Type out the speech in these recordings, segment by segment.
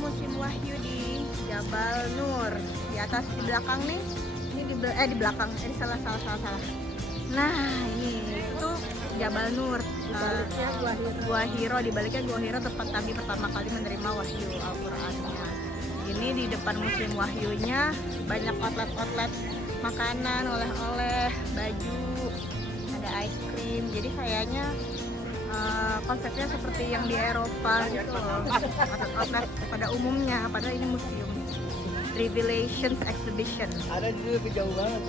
musim wahyu di Jabal Nur. Di atas, di belakang nih. Ini di belakang. Salah. Nah, ini itu Jabal Nur. Gua Hiro. Di baliknya Gua Hiro tempat kami pertama kali menerima wahyu Al-Qur'annya. Ini di depan musim wahyunya banyak outlet makanan, oleh-oleh, baju, ada ice cream. Jadi kayaknya konsepnya seperti yang di Eropa gitu loh. Outlet pada umumnya, padahal ini museum. Revelations Exhibition. Ada juga kejauh banget.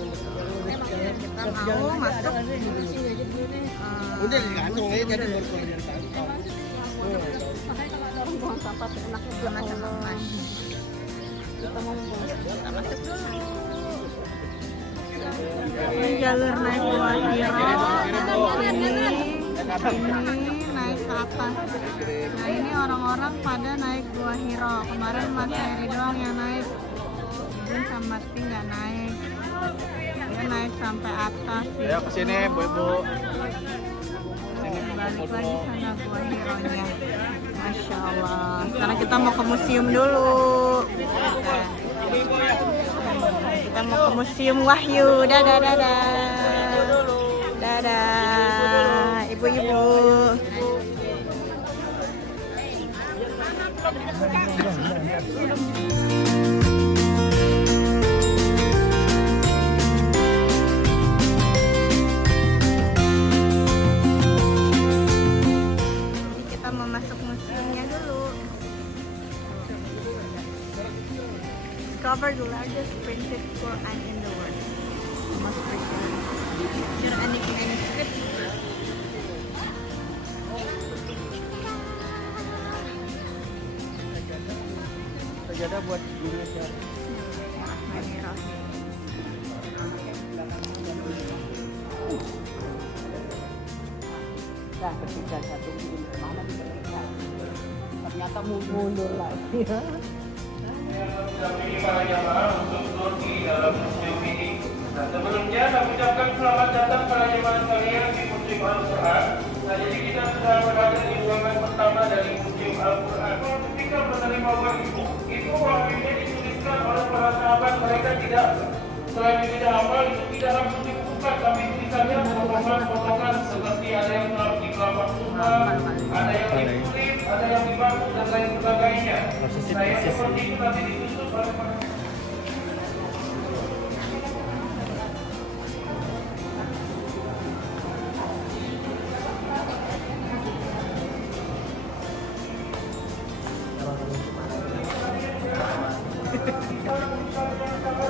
Kita mau masuk. Udah di kantong aja jadi baru keluar dari kantong. Makanya kalau ada orang buang sampah enaknya buang sampah. Kita masuk dulu. Ini jalur naik Gua Hiro. Ini naik ke atas. Nah, ini orang-orang pada naik Gua Hiro. Kemarin Mas Heri doang yang naik. Bun sama Ting nggak naik. Dia naik sampai atas. Ya kesini bu-ibu. Balik lagi sana Gua Hiro-nya. Masya Allah. Sekarang kita mau ke museum dulu. Kita mau ke museum Wahyu. Dadah ibu-ibu. Kita mau masuk museumnya dulu. Discover the largest printed Quran in the world. Most printed Quranic manuscript. Sajadah buat Indonesia. Nah, ketika satu mungkin kemana diperiksa, ternyata mundur lagi. Mendampingi para jamaah untuk tur di dalam museum ini. Nah, sebelumnya kami ucapkan selamat datang para jamaah sekalian di Museum Al-Quran. Nah, jadi kita sudah berada di ruangan pertama dari Museum Al-Quran. Ketika menerima wahyu, itu wahyunya dituliskan oleh para sahabat. Mereka tidak, selain tidak hafal, itu tidak langsung dibuka, tapi tulisannya potongan-potongan seperti ada yang telah di kelapa Tuhan, ada yang dikulit, ada yang dibantu dan lain sebagainya. Nah, yang seperti itu nanti ditutup oleh para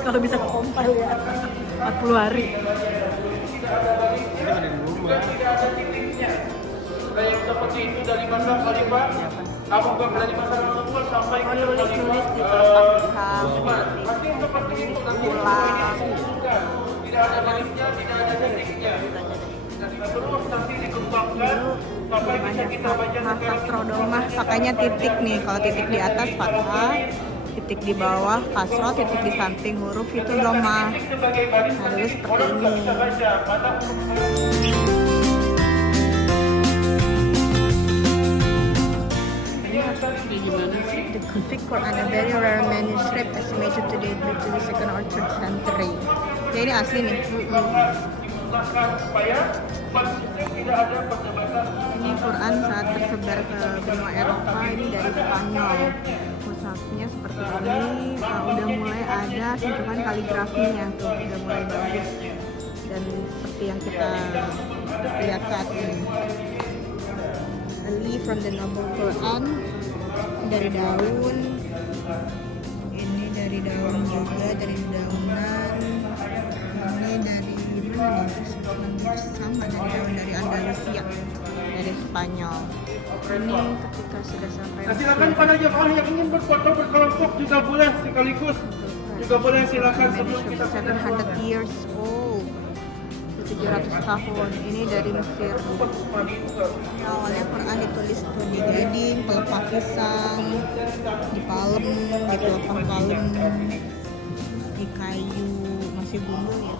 Kalau bisa ke Kompal ya 40 hari. tidak ada titiknya. Nah, yang seperti itu dari masa Khalifah Abu Bakar, dari masa Rasulullah sampai ke Khalifah Utsman. Masih seperti itu nanti disebutkan. Tidak ada garisnya, tidak ada titiknya. Dan terus nanti dikembangkan sampai bisa kita baca sekarang. Pakainya titik nih. Kalau titik di atas fathah, titik di bawah kasroh, titik di samping huruf itu domah. Sebagai baris Nah, dulu seperti orang ini. bisa baca mana The Kufic Quran, a very rare manuscript estimated to date to the 2nd or 3rd century. Ya, ini asli nih. supaya umat muslim tidak ada perdebatan. Ini Quran saat tersebar ke benua Eropa, ini dari Spanyol. Mushafnya seperti ini. Udah mulai ada sentuhan kaligrafinya tuh, udah mulai bagus. Dan seperti yang kita lihat saat ini. A leaf from the Noble Quran, dari daun. Ini dari daun juga, dari daunan. Ini dari mana nih? Sama dari daun dari Andalusia, dari Spanyol. Ini ketika sudah sampai. Nah, silakan pada jemaah yang ingin berfoto berkelompok juga boleh sekaligus. Juga boleh silakan sebelum kita 700 years old. 700 tahun. Ini dari Mesir. Awalnya Quran ditulis tuh di gading, pelepah pisang, di palem, di pelepah palem, di kayu, masih bumbu ya.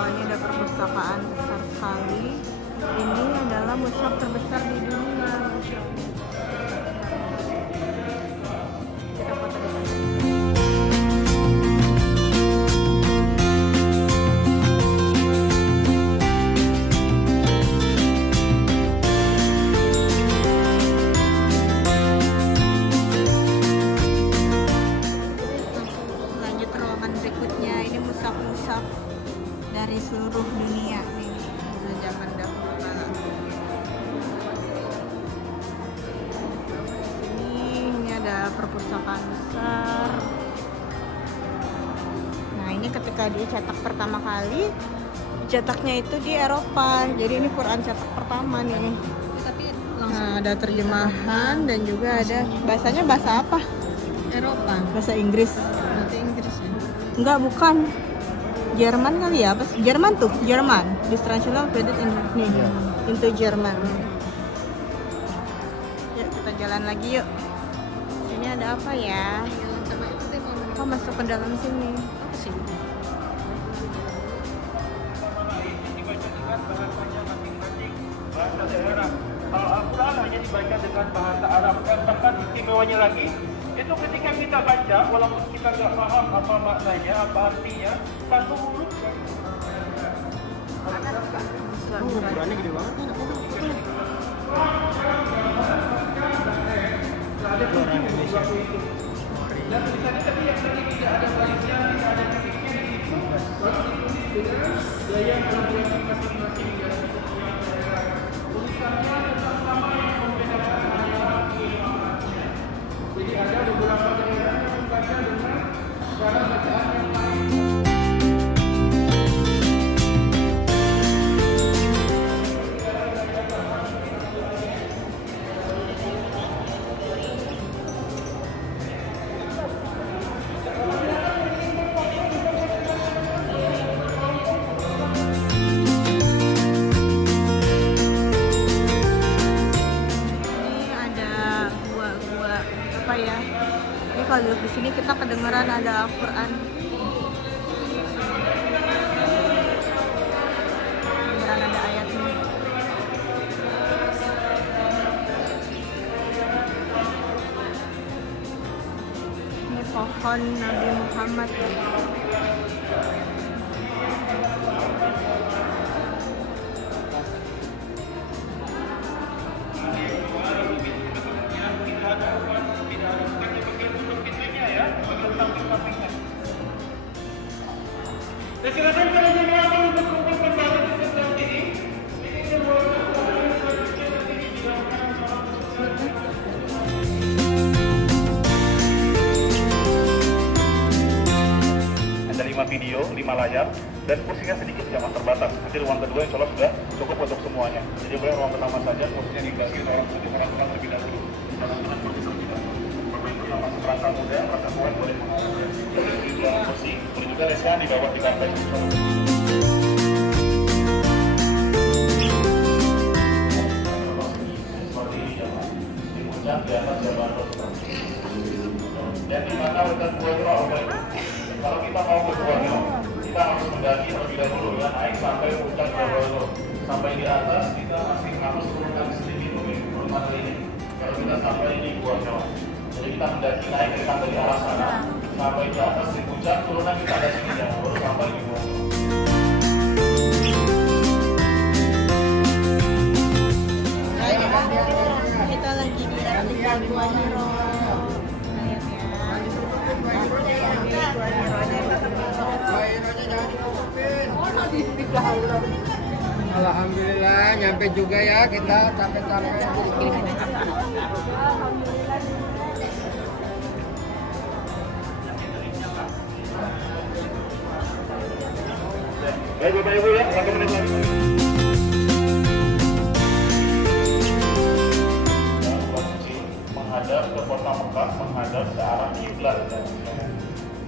Ini ada perpustakaan besar sekali. Ini adalah mushaf terbesar di dunia. perpustakaan besar. Nah, ini ketika dicetak pertama kali, cetaknya itu di Eropa. Jadi ini Quran cetak pertama nih. Tapi Nah, ada terjemahan dan juga ada bahasanya bahasa apa? Eropa. Bahasa Inggris. Berarti Inggris ya. Enggak, bukan. Jerman kali ya? Apa sih? Jerman tuh, Jerman. This translation credit in nih, into Jerman. Yuk kita jalan lagi yuk. Sini ada apa ya? Jalan sama itu deh mau Kok masuk ke dalam sini? apa sih? Dibaca dengan bahasanya masing-masing bahasa daerah. Kalau Al-Quran hanya dibaca dengan bahasa Arab. Dan bahkan istimewanya lagi, itu ketika kita baca, walaupun kita nggak paham apa maknanya, apa artinya, satu huruf Ukurannya gede banget nih. Orang Indonesia. dan tulisannya tapi yang tadi tidak ada barisnya, tidak ada titiknya di situ, lalu ditulis dengan gaya kaligrafi masing-masing ya. Tulisannya tetap sama, yang membedakan hanyalah keimamannya. Jadi ada beberapa daerah yang membaca dengan cara bacaan yang lain. Ini ada gua apa ya? Ini kalau duduk di sini kita kedengeran ada Al-Quran. Kedengeran ada ayatnya. Ini pohon Nabi Muhammad. Dan silakan para jemaah untuk berkumpul kembali di sebelah sini. Ini semua selanjutnya nanti dijalankan salam ada 5 video, 5 layar, dan kursinya sedikit jangan terbatas. Nanti ruang kedua insya Allah sudah cukup untuk semuanya. Jadi boleh ruang pertama saja, kursinya dibagi orang lebih dahulu. Orang-orang kursi terlebih dahulu. Bapak Ibu yang masuk rangka muda, rangka kuat boleh mengambil. Di dalam kursi, boleh juga rekan di bawah di lantai. Seperti ini ya Pak. Di puncak di atas Jabal Nur. Dan di mana letak Gua Hira Bapak Ibu? Kalau kita mau ke Gua Hira, kita harus mendaki terlebih dahulu ya, naik sampai puncak Jabal Nur. Sampai di atas kita masih harus turunkan sedikit turun mata ini. Kalau kita sampai di Gua Hira. Jadi kita mendaki naik ke tangga di arah sana, sampai di atas di puncak, turunan kita ada sini ya, baru sampai di Gua Hira. Kita lagi di replika Gua Hira. Alhamdulillah nyampe juga ya kita capek-capek. Baik Bapak Ibu ya, 1 menit lagi. Menghadap ke kota Mekah, menghadap ke arah kiblat ya.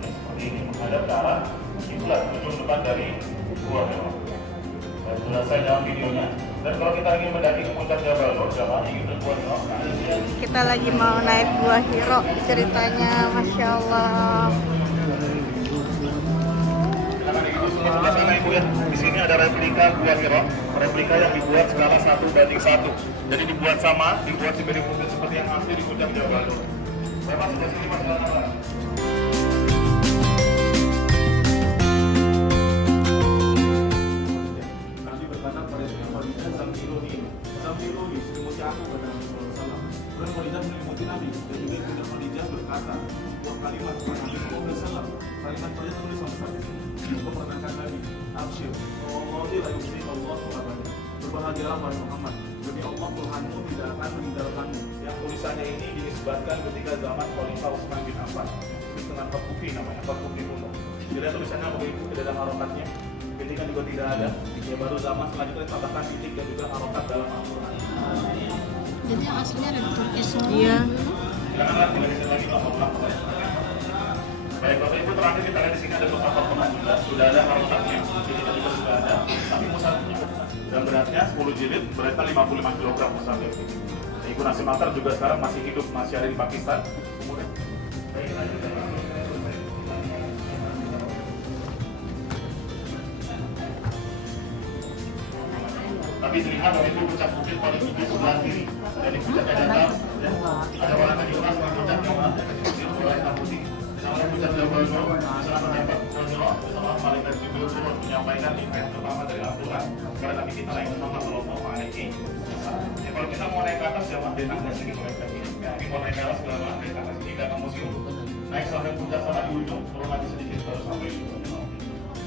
Seperti ini, menghadap ke arah kiblat, ujung depan dari Gua Hira. Dan selesai dalam videonya. Dan kalau kita ingin mendaki ke puncak Jabal Nur, jangan ingin ke Gua Hira. Kita lagi mau naik Gua Hira, ceritanya Masya Allah. Karena di sebelah sana Ibu ya, di sini ada replika Gua Hira, replika yang dibuat skala 1:1. Jadi dibuat sama, dibuat seperti yang asli di puncak Jabal Nur. Saya masuk ke sini Mas. Nabi berkata pada Khadijah, Zambiluni, selimuti aku kata Nabi SAW. Kemudian Khadijah menyelimuti Nabi, dan juga Ibunda Khadijah berkata, buah kalimat kepada Nabi SAW. Kalimat Khadijah tulis sama sekali. Untuk menenangkan Nabi, Abshir, Wallahi la yusrik Allahu abada. Berbahagialah wahai Muhammad, demi Allah Tuhanmu tidak akan meninggalkanmu. Yang tulisannya ini disebatkan ketika zaman Khalifah Utsman bin Affan dengan Fakufi namanya, Fakufi kuno. Jadi tulisannya begitu, tidak ada harokatnya. Ketika juga tidak ada, ya baru zaman selanjutnya tambahkan titik dan juga harokat dalam Al-Quran. Jadi yang aslinya ada di Turki semua. Iya. Janganlah tidak bisa lagi Allah. Baik Bapak Ibu, terakhir kita lihat di sini ada beberapa pemain juga sudah ada harokatnya, jadi kita juga sudah ada. Tapi musafirnya dan beratnya 10 jilid, beratnya 55 kg musafir. Ibu Nasim Akbar juga sekarang masih hidup, masih ada di Pakistan. Kemudian, baik, lanjut. Tapi dilihat dari itu puncak bukit paling tinggi sebelah kiri dari puncak Kadatam, ya. Ada warna Yunus di puncak Yunus, kecil warna putih. Sama puncak Jabal Nur, sana terdapat Konjro, bersama Malaikat Jibril turun menyampaikan invite pertama dari Al-Quran kepada Nabi kita lain Muhammad Sallallahu Alaihi Wasallam. Ya kalau kita mau naik ke atas ya mah dari tangga sini mulai dari ini. Tapi mau naik ke atas segala macam dari tangga sini datang museum. Naik sampai puncak sana di ujung, turun lagi sedikit baru sampai di ujung.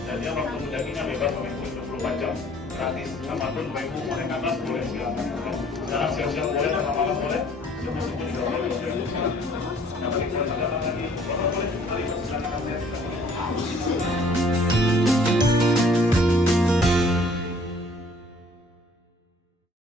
Dan dia waktu mendakinya bebas sampai 24 jam. Gratis, apapun Bapak Ibu mau naik ke atas boleh silakan. Sekarang siang-siang boleh, malam boleh, subuh-subuh juga boleh. Yang paling